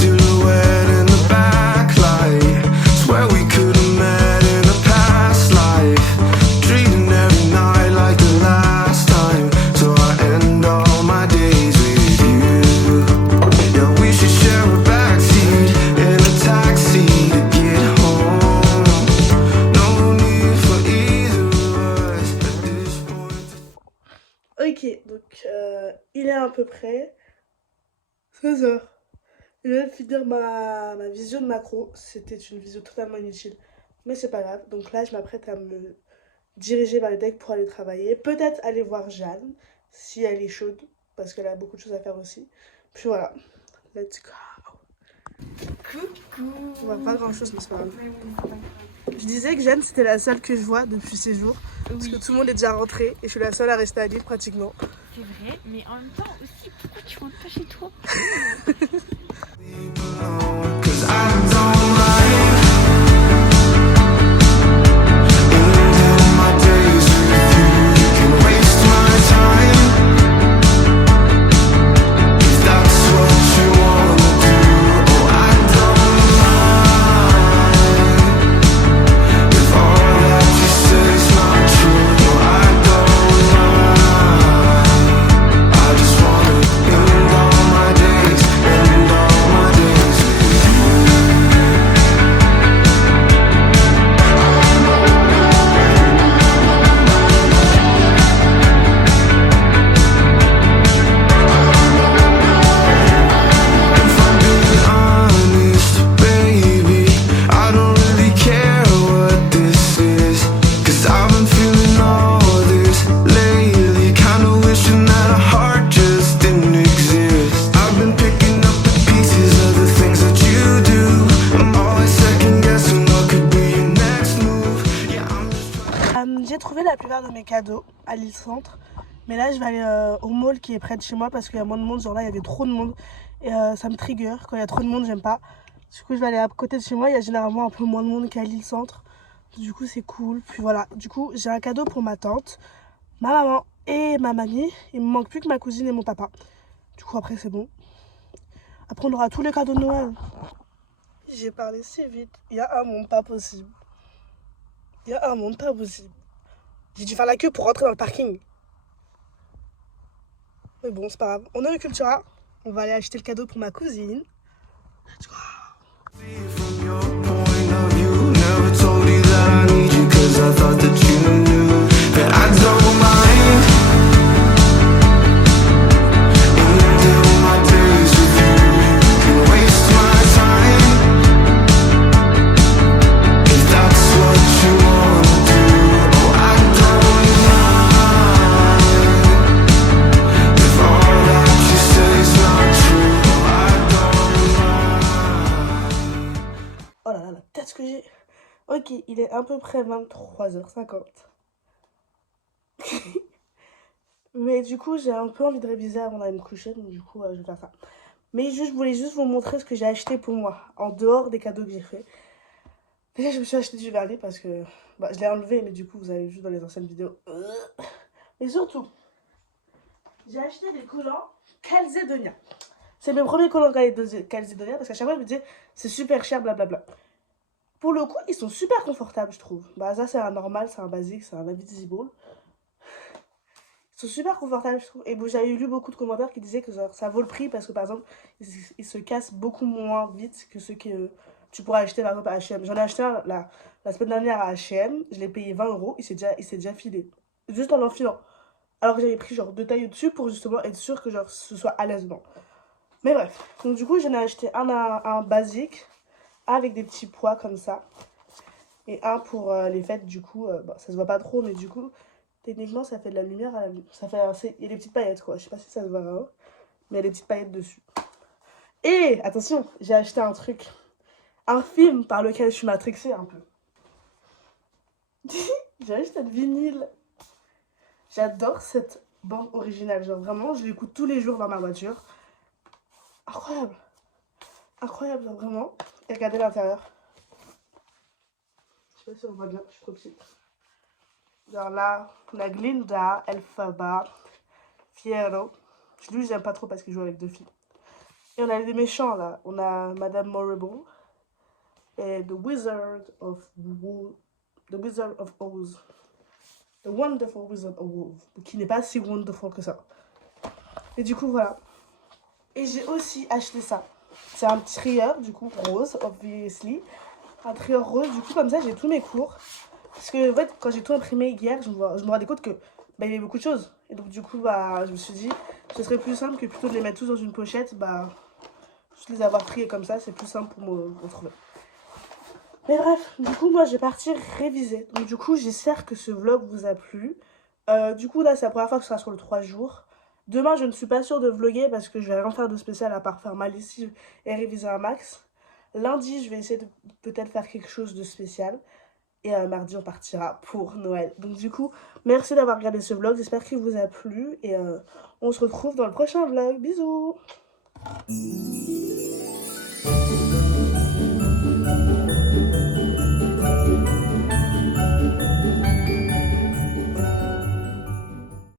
silhouette in the backlight. Swear we could have met in a past life. Dreaming every night like the last time. So I end all my days with you. Yeah, we should share a backseat in a taxi to get home. No need for either of us at this point. Ok, donc il est à peu près 16h. Je viens de finir ma visio de macro. C'était une visio totalement inutile, mais c'est pas grave. Donc là, je m'apprête à me diriger vers le deck pour aller travailler. Peut-être aller voir Jeanne, si elle est chaude, parce qu'elle a beaucoup de choses à faire aussi. Puis voilà, let's go. Coucou. On voit pas grand chose, mais c'est pas grave. Je disais que Jeanne, c'était la seule que je vois depuis ces jours. Parce que tout le monde est déjà rentré et je suis la seule à rester à Lille pratiquement. C'est vrai, mais en même temps aussi, pourquoi tu rentres pas chez toi? Cause I don't like ending my days with you. You can waste my time if that's what you wanna do. Oh, I don't mind if all that you say is not true. No, I don't mind. I just wanna end all my days, end all my days with you. If I'm being honest, baby, I don't really care what this is. Cause I've been feeling all this lately. Kinda wishing that a heart just didn't exist. I've been picking up the pieces of the things that you do. I'm always second guessing what could be your next move. Yeah, I'm just J'ai trouvé la plupart de mes cadeaux à Lille Centre. Mais là, je vais aller au mall qui est près de chez moi parce qu'il y a moins de monde. Genre là, il y avait trop de monde. Et ça me trigger. Quand il y a trop de monde, j'aime pas. Du coup, je vais aller à côté de chez moi. Il y a généralement un peu moins de monde qu'à Lille Centre. Du coup, c'est cool. Puis voilà. Du coup, j'ai un cadeau pour ma tante, ma maman et ma mamie. Il me manque plus que ma cousine et mon papa. Du coup, après, c'est bon. Après, on aura tous les cadeaux de Noël. J'ai parlé si vite. Il y a un monde pas possible. Il y a un monde pas possible. J'ai dû faire la queue pour rentrer dans le parking. Mais bon, c'est pas grave. On est au Cultura. On va aller acheter le cadeau pour ma cousine. Let's go. from your point of view. Never told you that I need you, cause I thought that you knew that I don't mind ending my days with you. You can waste my time if that's what you wanna do. Oh, I don't mind if all that you say is not true. Oh, I don't mind. Oh là là, la tête que j'ai. Ok, il est à peu près 23h50. Mais du coup, j'ai un peu envie de réviser avant d'aller me coucher. Donc du coup, je vais faire ça. Mais je voulais juste vous montrer ce que j'ai acheté pour moi. En dehors des cadeaux que j'ai fait. Déjà, je me suis acheté du vernis parce que... je l'ai enlevé, mais du coup, vous avez vu dans les anciennes vidéos. Et surtout, j'ai acheté des collants Calzedonia. C'est mes premiers collants Calzedonia parce qu'à chaque fois, je me disais, c'est super cher, blablabla. Pour le coup, ils sont super confortables, je trouve. Ça, c'est un normal, c'est un basique, c'est un Invisible. Ils sont super confortables, je trouve. Et bon, j'avais lu beaucoup de commentaires qui disaient que genre, ça vaut le prix parce que, par exemple, ils se cassent beaucoup moins vite que ceux que tu pourrais acheter, par exemple, à H&M. J'en ai acheté un la semaine dernière à H&M. Je l'ai payé 20 €. Il s'est déjà filé. Juste en l'enfilant. Alors que j'avais pris genre 2 tailles au-dessus pour justement être sûr que genre, ce soit à l'aise dedans. Mais bref. Donc du coup, j'en ai acheté un basique avec des petits pois comme ça. Et un pour les fêtes, du coup, ça se voit pas trop, mais du coup, techniquement, ça fait de la lumière à la lumière. Ça fait il y a des petites paillettes, quoi. Je sais pas si ça se voit là, mais il y a des petites paillettes dessus. Et, attention, j'ai acheté un truc. Un film par lequel je suis matrixée un peu. J'ai acheté le vinyle. J'adore cette bande originale. Genre, vraiment, je l'écoute tous les jours dans ma voiture. Incroyable. Incroyable, genre, vraiment. Et regardez l'intérieur. Je sais pas si on voit bien, je suis trop petite. Genre là, on a Glinda, Elphaba, Fierro. Lui, j'aime pas trop parce qu'il joue avec 2 filles. Et on a des méchants là. On a Madame Morrible et The Wizard of Oz. The Wonderful Wizard of Oz. Qui n'est pas si wonderful que ça. Et du coup, voilà. Et j'ai aussi acheté ça. C'est un trieur, du coup, rose, obviously. Un trieur rose, du coup, comme ça, j'ai tous mes cours. Parce que, en fait, quand j'ai tout imprimé hier, je me rendais compte que il y avait beaucoup de choses. Et donc, du coup, je me suis dit, ce serait plus simple que plutôt de les mettre tous dans une pochette, juste les avoir triés comme ça, c'est plus simple pour me retrouver. Mais bref, du coup, moi, je vais partir réviser. Donc, du coup, j'espère que ce vlog vous a plu. Du coup, là, c'est la première fois que ce sera sur le 3 jours. Demain, je ne suis pas sûre de vlogger parce que je vais rien faire de spécial à part faire ma lessive et réviser un max. Lundi, je vais essayer de peut-être faire quelque chose de spécial. Et mardi, on partira pour Noël. Donc du coup, merci d'avoir regardé ce vlog. J'espère qu'il vous a plu. Et on se retrouve dans le prochain vlog. Bisous!